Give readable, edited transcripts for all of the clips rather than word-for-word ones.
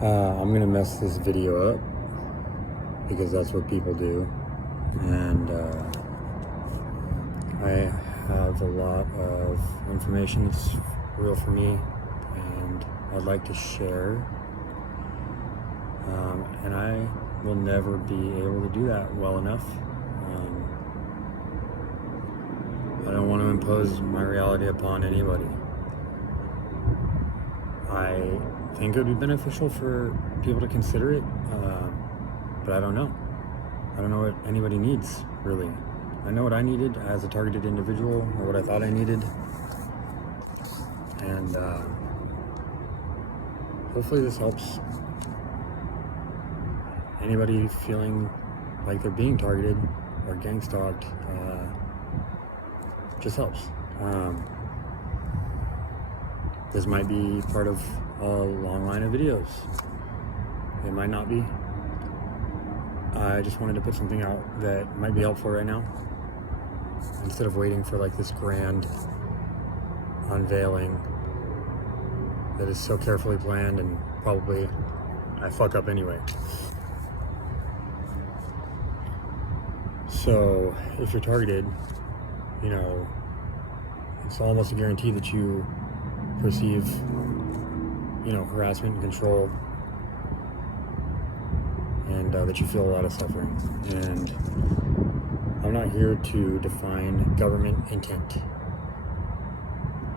I'm gonna mess this video up because that's what people do, and I have a lot of information that's real for me, and I'd like to share, and I will never be able to do that well enough. I don't want to impose my reality upon anybody. I think it would be beneficial for people to consider it, but I don't know. I don't know what anybody needs, really. I know what I needed as a targeted individual, or what I thought I needed, and hopefully this helps anybody feeling like they're being targeted or gang stalked. Just helps. This might be part of a long line of videos. It might not be. I just wanted to put something out that might be helpful right now, instead of waiting for like this grand unveiling that is so carefully planned and probably I fuck up anyway. So if you're targeted, you know, it's almost a guarantee that you perceive, you know, harassment and control, and that you feel a lot of suffering. And I'm not here to define government intent.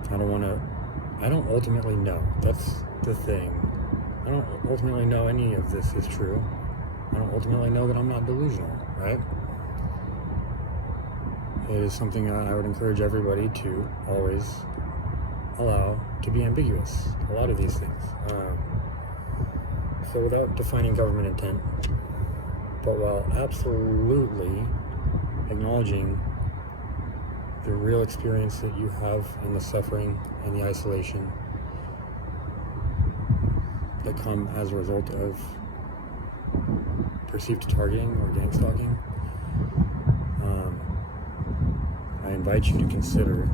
I don't ultimately know. That's the thing. I don't ultimately know any of this is true. I don't ultimately know that I'm not delusional, right? It is something I would encourage everybody to always allow to be ambiguous, a lot of these things. So without defining government intent, but while absolutely acknowledging the real experience that you have in the suffering and the isolation that come as a result of perceived targeting or gang stalking, I invite you to consider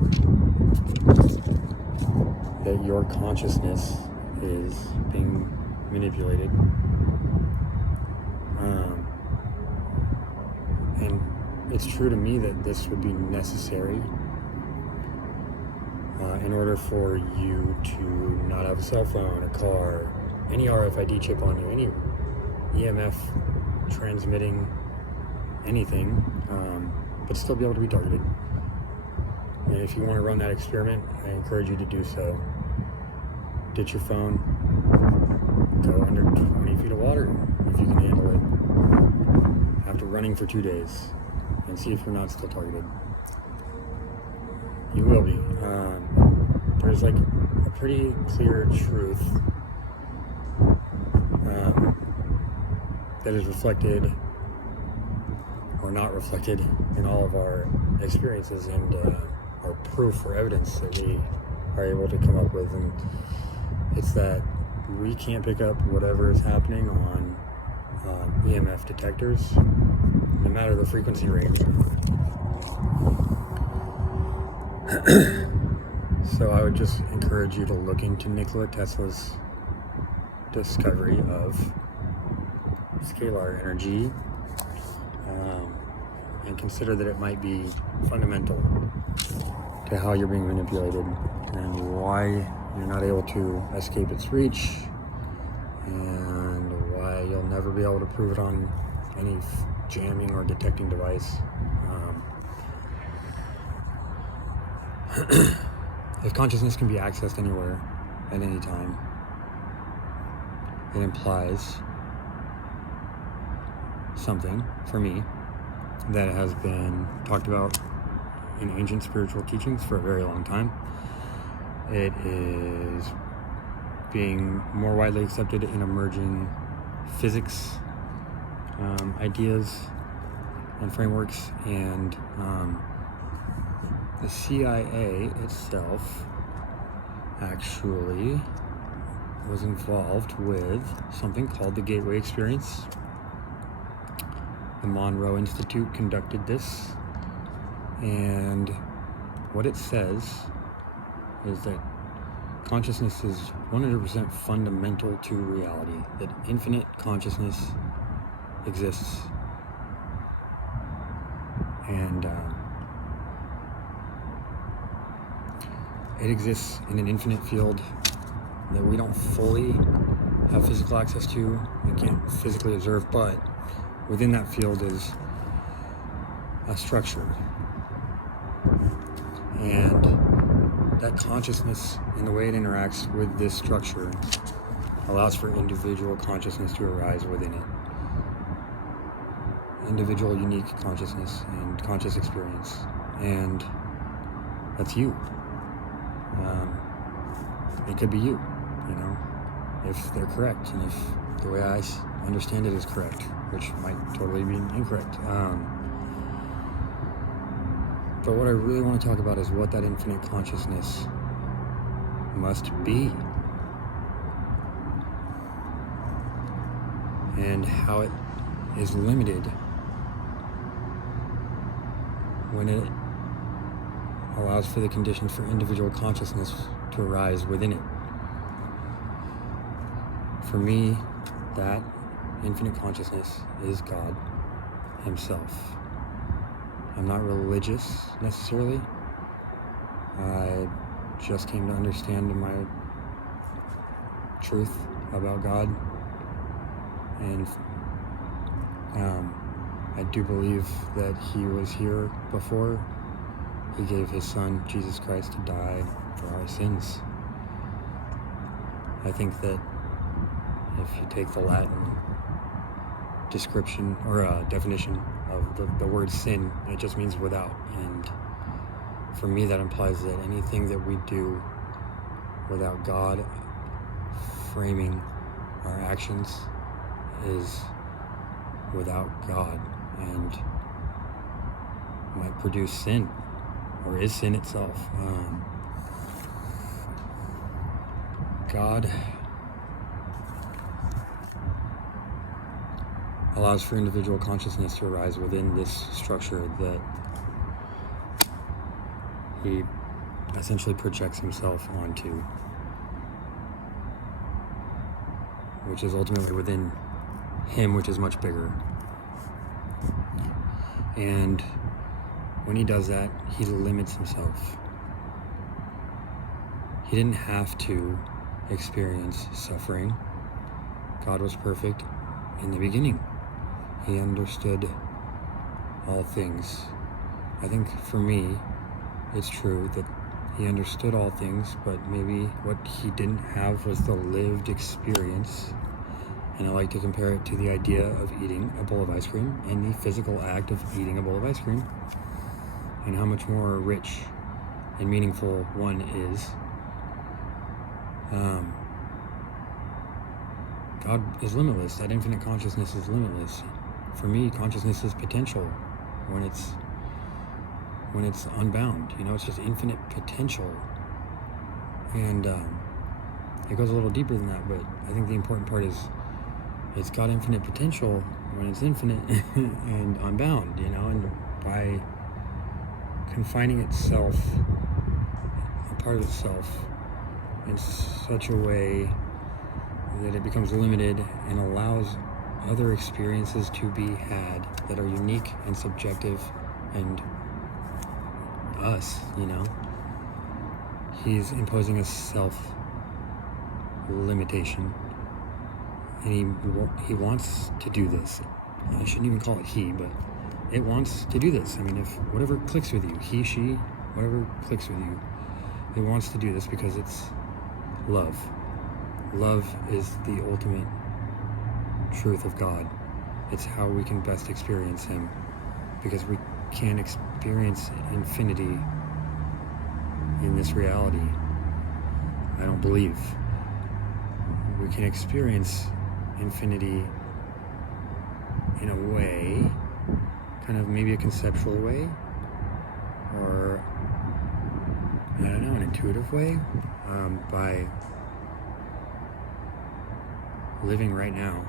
that your consciousness is being manipulated, and it's true to me that this would be necessary in order for you to not have a cell phone, a car, any RFID chip on you, any EMF transmitting anything, but still be able to be targeted. And if you want to run that experiment, I encourage you to do so. Ditch your phone, go under 20 feet of water if you can handle it, after running for 2 days, and see if you're not still targeted. You will be. There's like a pretty clear truth that is reflected or not reflected in all of our experiences and our proof or evidence that we are able to come up with, and it's that we can't pick up whatever is happening on EMF detectors, no matter the frequency range. So I would just encourage you to look into Nikola Tesla's discovery of scalar energy, and consider that it might be fundamental to how you're being manipulated and why you're not able to escape its reach, and why you'll never be able to prove it on any jamming or detecting device. If consciousness can be accessed anywhere at any time, it implies something, for me, that has been talked about in ancient spiritual teachings for a very long time. It is being more widely accepted in emerging physics ideas and frameworks, and the CIA itself actually was involved with something called the Gateway Experience. The Monroe Institute conducted this, and what it says is that consciousness is 100% fundamental to reality, that infinite consciousness exists. And it exists in an infinite field that we don't fully have physical access to, we can't physically observe, but within that field is a structure. And that consciousness and the way it interacts with this structure allows for individual consciousness to arise within it. Individual, unique consciousness and conscious experience. And that's you. It could be you, if they're correct, and if the way I understand it is correct, which might totally be incorrect. But what I really want to talk about is what that infinite consciousness must be, and how it is limited when it allows for the conditions for individual consciousness to arise within it. For me, that infinite consciousness is God Himself. I'm not religious necessarily. I just came to understand my truth about God, and I do believe that He was here before He gave His Son, Jesus Christ, to die for our sins. I think that if you take the Latin description or definition of the word sin, it just means without. And for me, that implies that anything that we do without God framing our actions is without God and might produce sin, or is sin itself. God allows for individual consciousness to arise within this structure that He essentially projects Himself onto, which is ultimately within Him, which is much bigger. And when He does that, He limits Himself. He didn't have to experience suffering. God was perfect in the beginning. He understood all things. I think for me, it's true that He understood all things, but maybe what He didn't have was the lived experience. And I like to compare it to the idea of eating a bowl of ice cream and the physical act of eating a bowl of ice cream, and how much more rich and meaningful one is. God is limitless. That infinite consciousness is limitless. For me, consciousness is potential when it's unbound. It's just infinite potential. And it goes a little deeper than that, but I think the important part is it's got infinite potential when it's infinite and unbound, and by confining itself, a part of itself, in such a way that it becomes limited and allows other experiences to be had that are unique and subjective and us, He's imposing a self-limitation, and he wants to do this. I shouldn't even call it he, but it wants to do this. If whatever clicks with you, he, she, whatever clicks with you, it wants to do this because it's love. Love is the ultimate truth of God. It's how we can best experience Him, because we can't experience infinity in this reality. I don't believe. We can experience infinity in a way, kind of maybe a conceptual way, or I don't know, an intuitive way, by living right now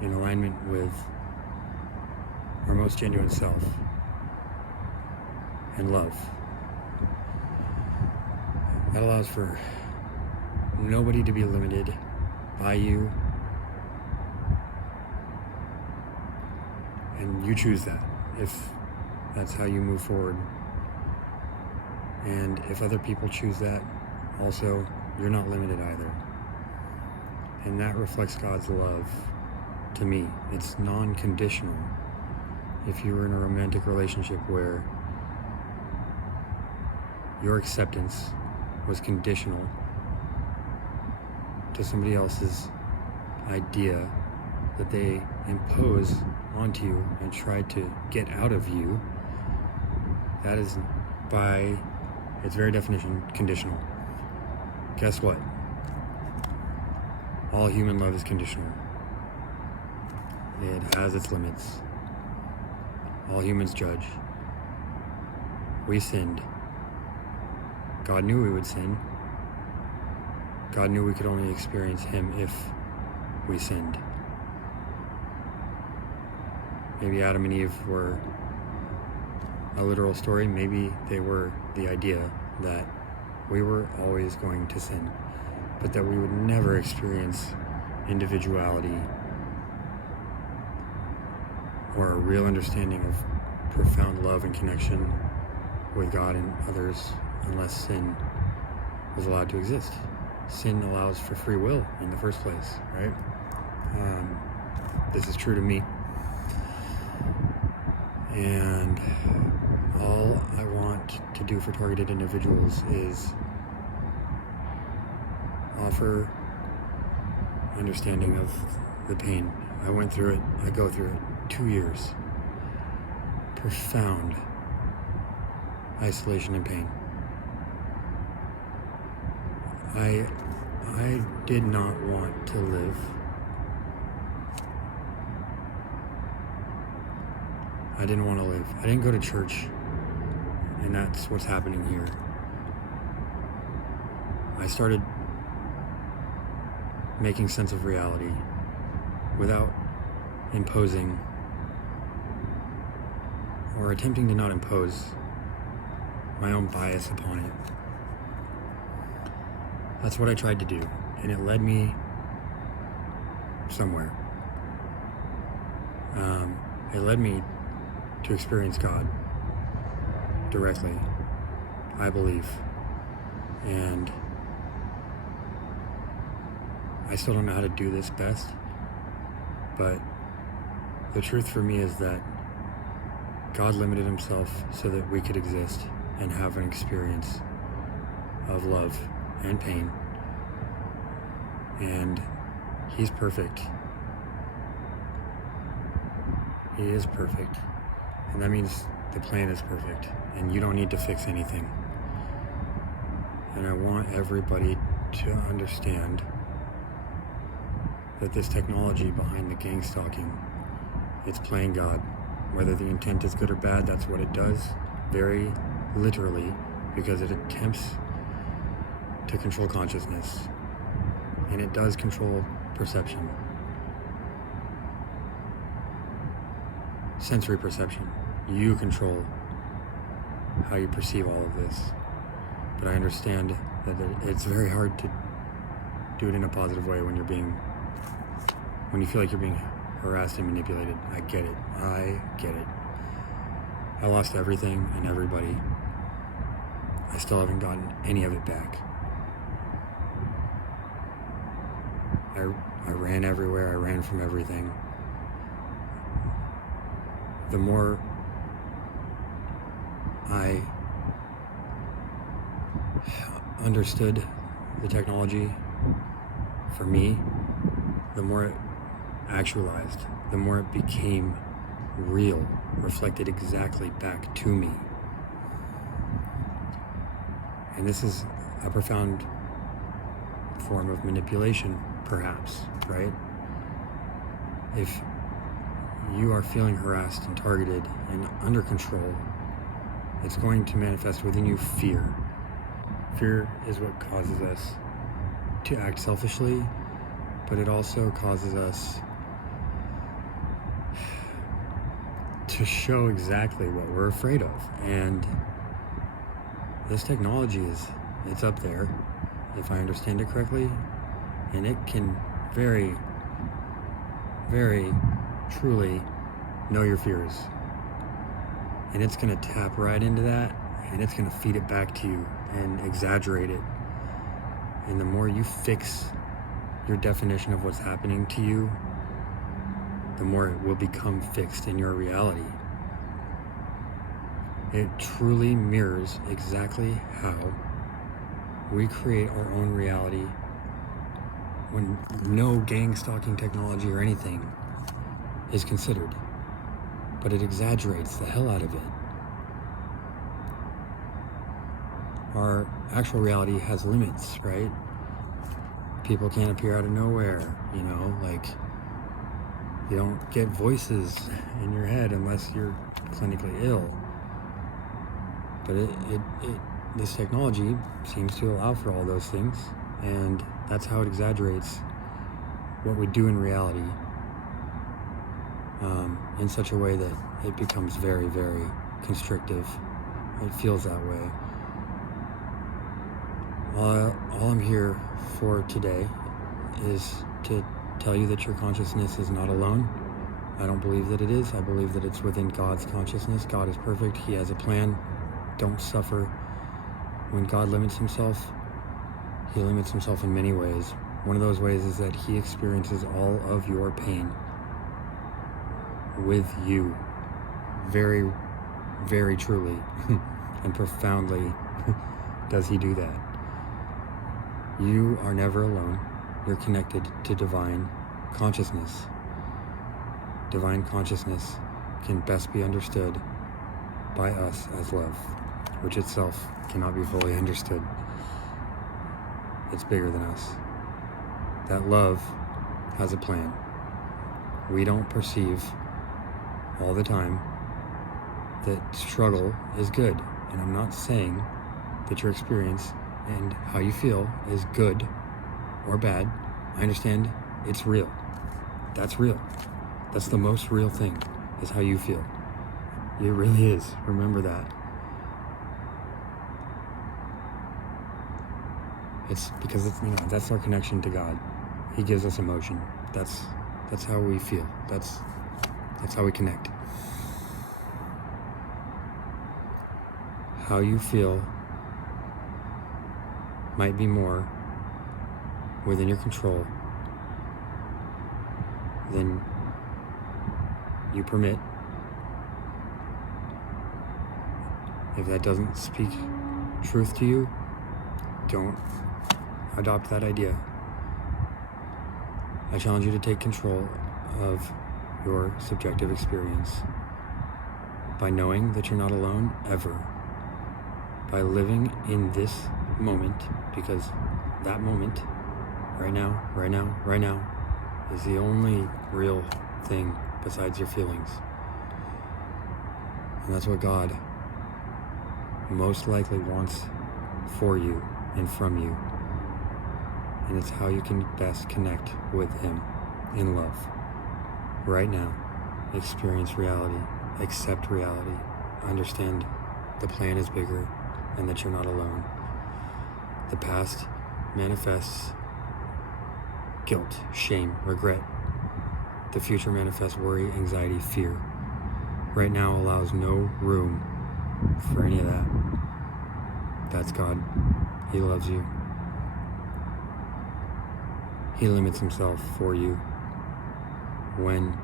in alignment with our most genuine self and love. God allows for nobody to be limited by you, and you choose that if that's how you move forward. And if other people choose that, also, you're not limited either. And that reflects God's love to me. It's non-conditional. If you were in a romantic relationship where your acceptance was conditional to somebody else's idea that they impose onto you and try to get out of you, that is, by its very definition, conditional. Guess what? All human love is conditional. It has its limits. All humans judge. We sinned. God knew we would sin. God knew we could only experience Him if we sinned. Maybe Adam and Eve were a literal story. Maybe they were the idea that we were always going to sin, but that we would never experience individuality or a real understanding of profound love and connection with God and others unless sin was allowed to exist. Sin allows for free will in the first place, right? This is true to me. And all I want to do for targeted individuals is offer understanding of the pain. I went through it. I go through it. 2 years. Profound isolation and pain. I did not want to live. I didn't want to live. I didn't go to church, and that's what's happening here. I started making sense of reality without imposing or attempting to not impose my own bias upon it. That's what I tried to do, and it led me somewhere. It led me to experience God directly, I believe. And I still don't know how to do this best, but the truth for me is that God limited Himself so that we could exist and have an experience of love and pain. And He's perfect. He is perfect. And that means the plan is perfect. And you don't need to fix anything. And I want everybody to understand that this technology behind the gang stalking, it's playing God. Whether the intent is good or bad, that's what it does, very literally, because it attempts to control consciousness. And it does control perception. Sensory perception. You control how you perceive all of this. But I understand that it's very hard to do it in a positive way when you feel like you're being harassed and manipulated. I get it. I lost everything and everybody. I still haven't gotten any of it back. I ran everywhere. I ran from everything. The more I understood the technology for me, the more it actualized, the more it became real, reflected exactly back to me. And this is a profound form of manipulation, perhaps, right? If you are feeling harassed and targeted and under control, it's going to manifest within you fear. Fear is what causes us to act selfishly, but it also causes us to show exactly what we're afraid of. And this technology It's up there, if I understand it correctly, and it can very, very truly know your fears. And it's going to tap right into that, and it's going to feed it back to you and exaggerate it. And the more you fix your definition of what's happening to you, the more it will become fixed in your reality. It truly mirrors exactly how we create our own reality when no gang stalking technology or anything is considered. But it exaggerates the hell out of it. Our actual reality has limits, right? People can't appear out of nowhere, like you don't get voices in your head unless you're clinically ill. But this technology seems to allow for all those things, and that's how it exaggerates what we do in reality in such a way that it becomes very, very constrictive. It feels that way. All I'm here for today is to tell you that your consciousness is not alone. I don't believe that it is. I believe that it's within God's consciousness. God is perfect. He has a plan. Don't suffer. When God limits himself, he limits himself in many ways. One of those ways is that he experiences all of your pain with you. Very, very truly and profoundly does he do that. You are never alone. You're connected to divine consciousness. Divine consciousness can best be understood by us as love, which itself cannot be fully understood. It's bigger than us. That love has a plan. We don't perceive all the time that struggle is good. And I'm not saying that your experience and how you feel is good or bad. I understand it's real. That's real. That's the most real thing, is how you feel. It really is. Remember that. It's because that's our connection to God. He gives us emotion. That's how we feel. That's how we connect. How you feel might be more within your control than you permit. If that doesn't speak truth to you, don't adopt that idea. I challenge you to take control of your subjective experience by knowing that you're not alone ever, by living in this moment, because that moment, right now, is the only real thing besides your feelings. And that's what God most likely wants for you and from you. And it's how you can best connect with him in love. Right now, experience reality, accept reality, understand the plan is bigger and that you're not alone. The past manifests guilt, shame, regret. The future manifests worry, anxiety, fear. Right now allows no room for any of that. That's God. He loves you. He limits himself for you. When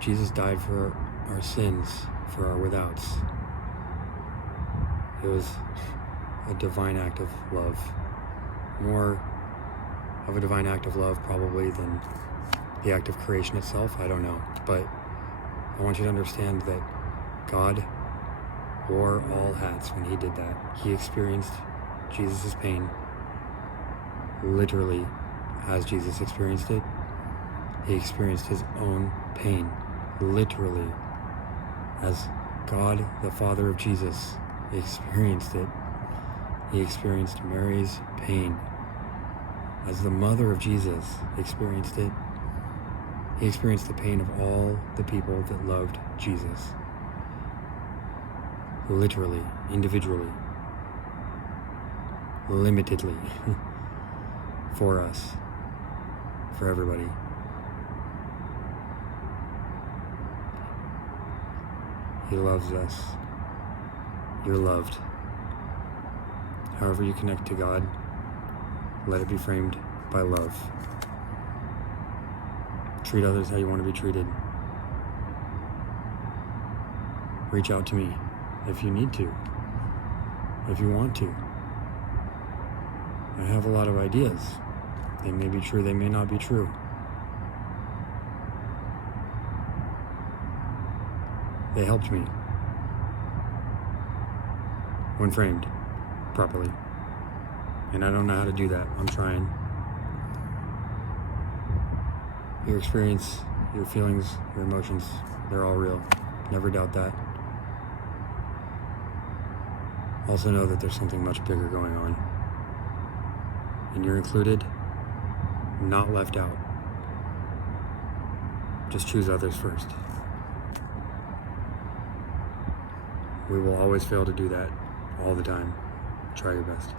Jesus died for our sins, for our withouts, it was a divine act of love. More of a divine act of love probably than the act of creation itself. I don't know. But I want you to understand that God wore all hats when he did that. He experienced Jesus' pain literally as Jesus experienced it. He experienced his own pain literally as God, the Father of Jesus, experienced it. He experienced Mary's pain as the mother of Jesus experienced it. He experienced the pain of all the people that loved Jesus. Literally, individually. limitedly for us, for everybody. He loves us. You're loved. However you connect to God, let it be framed by love. Treat others how you want to be treated. Reach out to me if you need to, if you want to. I have a lot of ideas. They may be true, they may not be true. They helped me when framed properly. And I don't know how to do that. I'm trying. Your experience, your feelings, your emotions, they're all real. Never doubt that. Also know that there's something much bigger going on. And you're included, not left out. Just choose others first. We will always fail to do that all the time. Try your best.